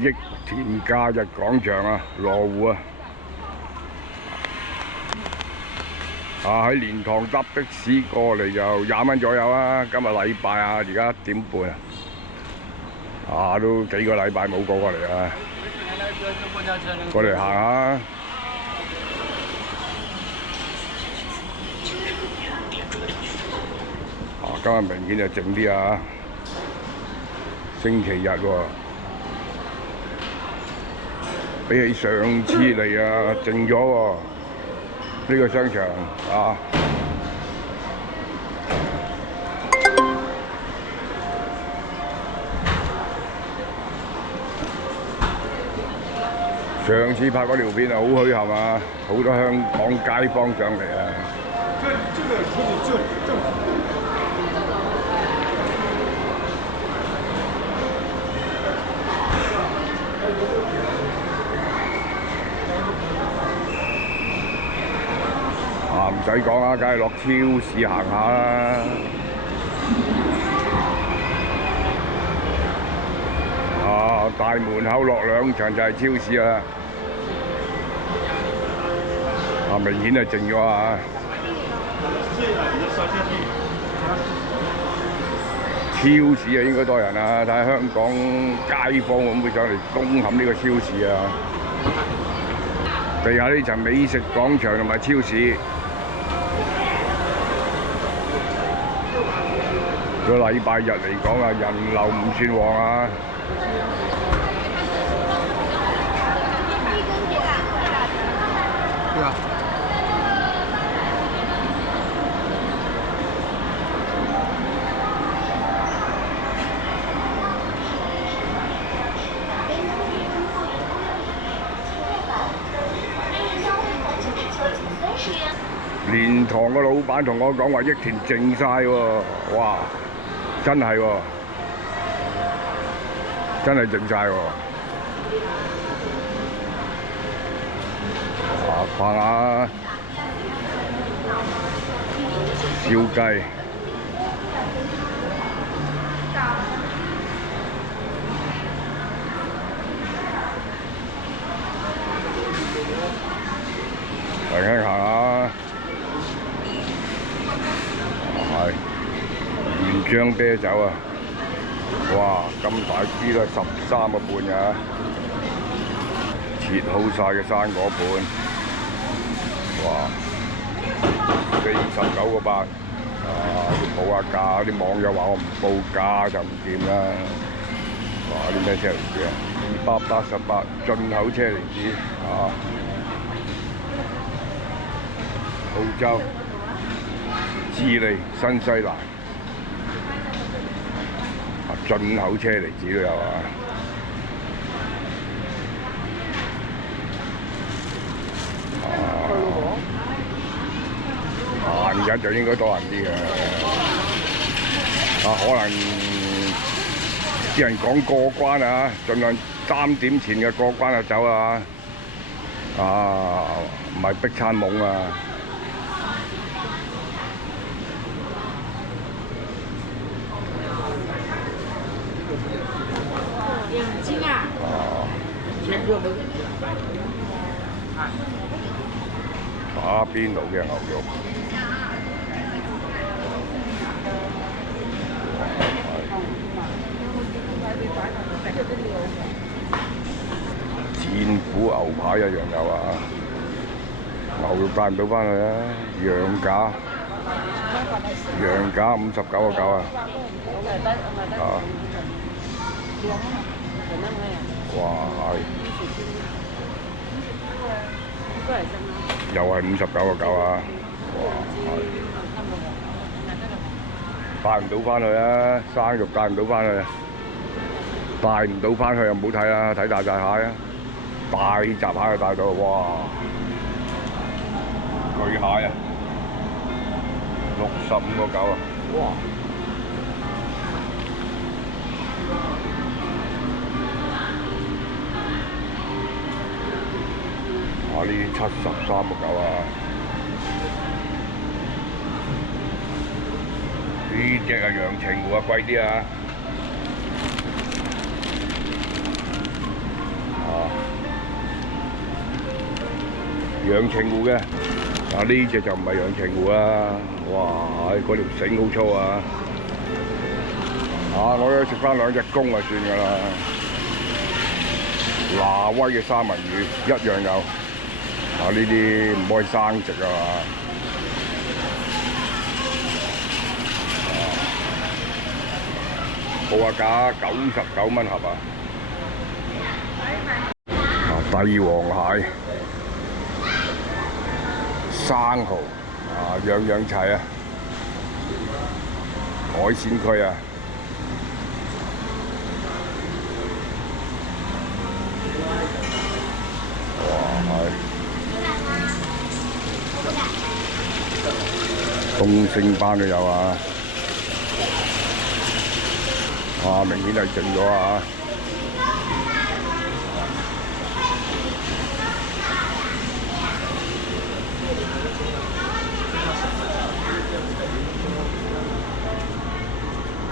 益田假日廣場啊，羅湖啊！喺蓮塘搭的士過嚟就20蚊左右啊！今日禮拜啊，而家1點半啊，都幾個禮拜冇過嚟啊！過嚟行下。今日明顯就靜啲啊！星期日喎，比起上次嚟啊，靜咗喎。呢個商場啊，上次拍嗰條片啊，好墟冚啊，好多香港街坊上嚟啊。唔使講啦，梗係落超市行下啦。大門口落2層就係超市啦。明顯係靜咗啊！超市啊，應該多人啊！睇下香港街坊會唔會上嚟攻陷呢個超市啊？地下呢層美食廣場同埋超市。個禮拜日嚟講啊，人流唔算旺啊。蓮塘個老闆同我講話，益田靜晒喎，哇！真係喎，真係靜晒喎。逛下燒雞，輕輕行下。原漿啤酒啊！哇，咁大支都係13個半呀！切好晒嘅生果盤，哇，49個8。要報下價，啲網友話我唔報價就唔掂啦。哇！啲咩車厘子啊？288進口車厘子啊！澳洲、智利、新西蘭。進口車厘子都有啊！閒日就應該多人啲嘅。可能啲人講過關啊，盡量3點前嘅過關就走啊！唔係逼餐懵啊！打邊爐嘅牛肉，戰斧牛排一樣有啊！牛肉帶唔到返去啊！羊架59個9啊！哇！又係59個9啊！哇！帶唔到返去啊！生肉帶唔到返去，帶唔到返去又唔好睇啦，睇大閘蟹啊！大閘蟹就帶到，哇！巨蟹啊，65個9啊！哇！呢啲73個9啊！呢隻啊陽澄湖啊貴啲啊！陽澄湖嘅。嗱呢隻就唔係陽澄湖啦，哇！嗰條繩好粗啊！我都食翻2隻公就算㗎啦。挪威嘅三文魚一樣有。呢啲唔可以生食啊嘛。報下價99蚊盒啊！帝王蟹、生蠔樣樣齊啊！海鮮區啊！哇！東星斑都有啊！明顯係靜咗啊！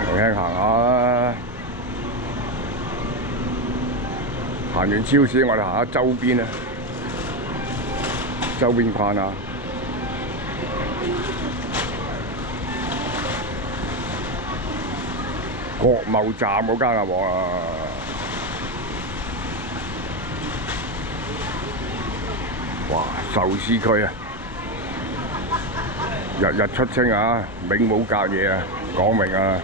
輕輕行下啦，行完超市，我哋行下周邊啊，周邊逛下。國貿站嗰間啊，哇！壽司區啊，日日出清啊，永冇隔夜啊，講明啊！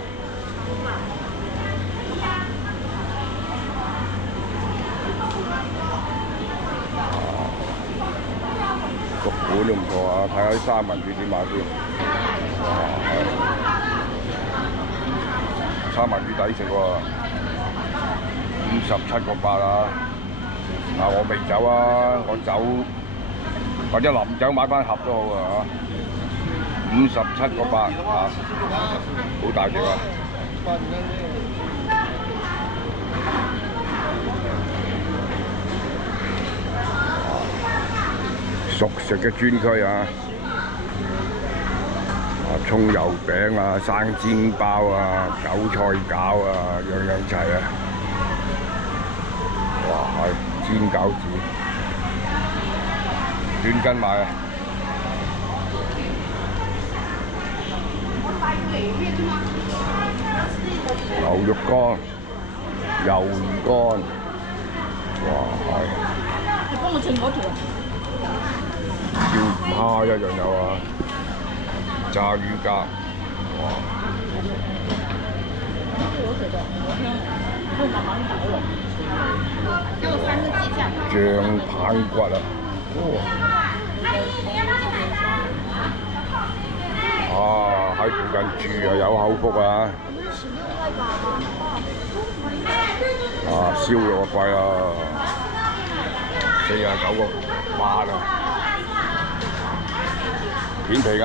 個款都唔錯啊，睇下啲三文魚點買先。三文魚抵食喎，57.8啊！我未走啊，我走或者臨走買翻盒都好啊，57.8好大隻啊！熟食嘅專區啊！葱油餅啊、生煎包啊、韭菜餃啊，樣樣齊啊！哇，煎餃子斷斤買啊！牛肉乾、魷魚乾，哇！你幫我稱嗰條。椒蝦一樣有啊！炸魚夾，哇！醬棒骨啊！喺附近住又有口福啊！燒肉貴啊，49.8啊！片皮鴨。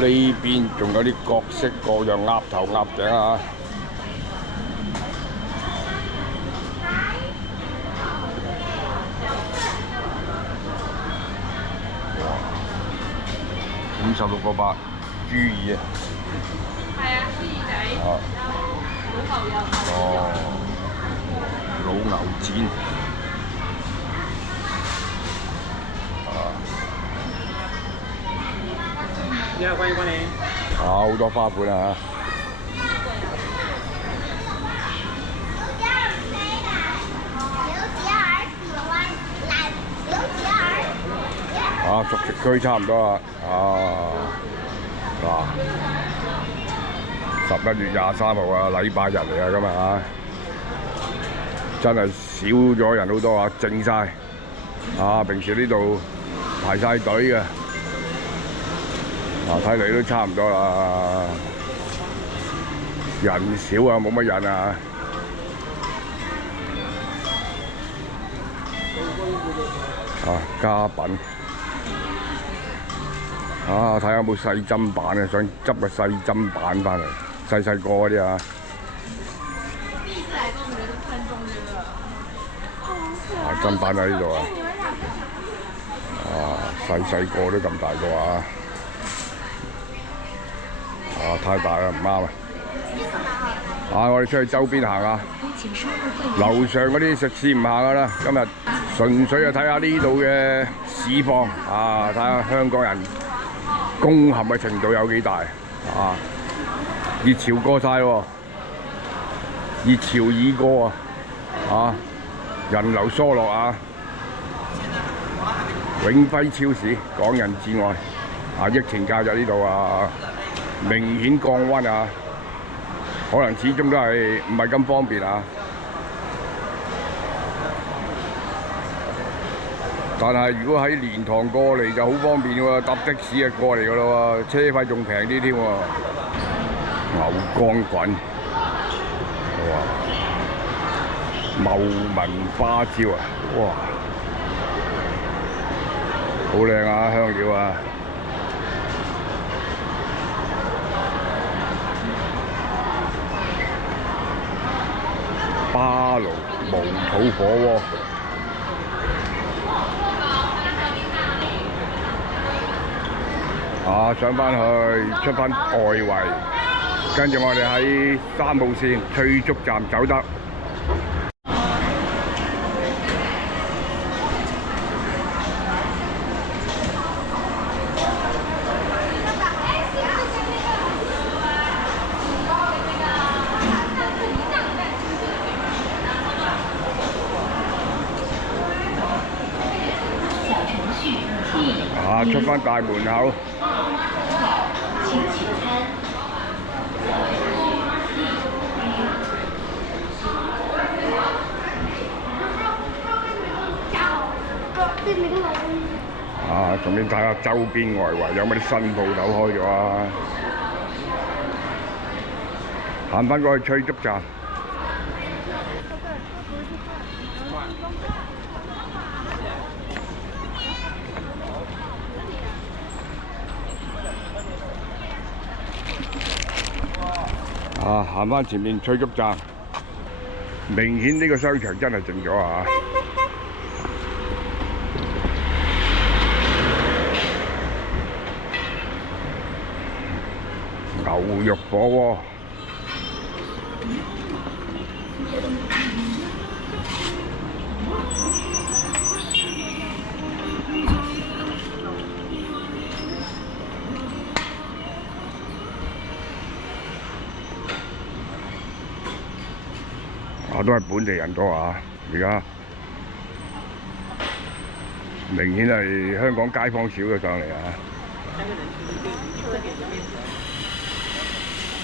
呢邊仲有啲各式各樣鴨頭鴨頸啊！56.8豬耳啊！係啊，豬耳仔。老牛油。老牛展。你好，歡迎光臨。好多花款啊！熟食區差唔多啦。11月23號啊，禮拜日嚟啊，今日啊，真係少咗人好多啊，靜晒。平時呢度排晒隊嘅。睇嚟都差唔多啦，人少啊，冇乜人啊。家品睇下有冇細砧板啊，想執個細砧板翻嚟，細細個嗰啲啊。砧板喺呢度啊，細細個都咁大個啊！太大啦，唔啱啊！我哋出去周邊行下，樓上嗰啲食肆唔行噶啦。今日純粹就睇下呢度嘅市況睇下香港人攻陷嘅程度有幾大熱潮過晒喎，熱潮已過人流疏落永輝超市港人至愛疫情假日呢度明顯降溫可能始終都係唔係咁方便但係如果喺蓮塘過嚟就好方便喎，搭的士就過嚟噶咯喎，車費仲平啲添喎。牛肝滾，哇！茂文花椒哇！好靚香料巴爐無肚火鍋，上返去出返外圍，跟住我哋喺3號線翠竹站走得。出返大門口。順便睇下周邊外圍有冇啲新鋪頭開咗行返過去翠竹站。行返前面翠竹站，明顯呢個商場真係靜咗牛肉火鍋，都係本地人多而家明顯係香港街坊少咗上嚟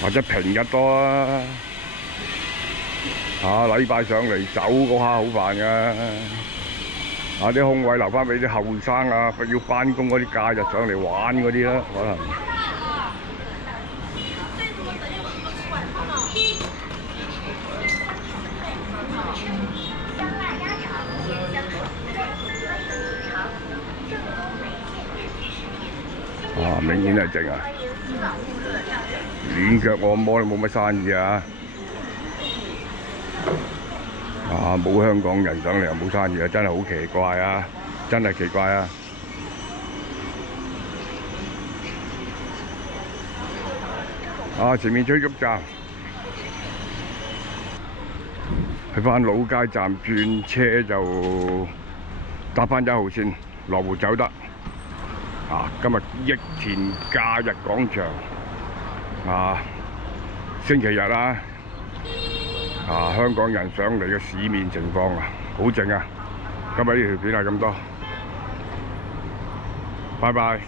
或者平日多禮拜上嚟走嗰下好煩㗎，啲空位留返俾啲後生要返工嗰啲假日上嚟玩嗰啲啦，可能。明顯係靜軟腳按摩都冇乜生意冇香港人上嚟又冇生意真係好奇怪真係奇怪前面翠竹站，去返老街站轉車就搭返1號線羅湖走得。今日益田假日廣場星期日香港人上嚟嘅市面情況好靜今日呢條片係咁多，拜拜。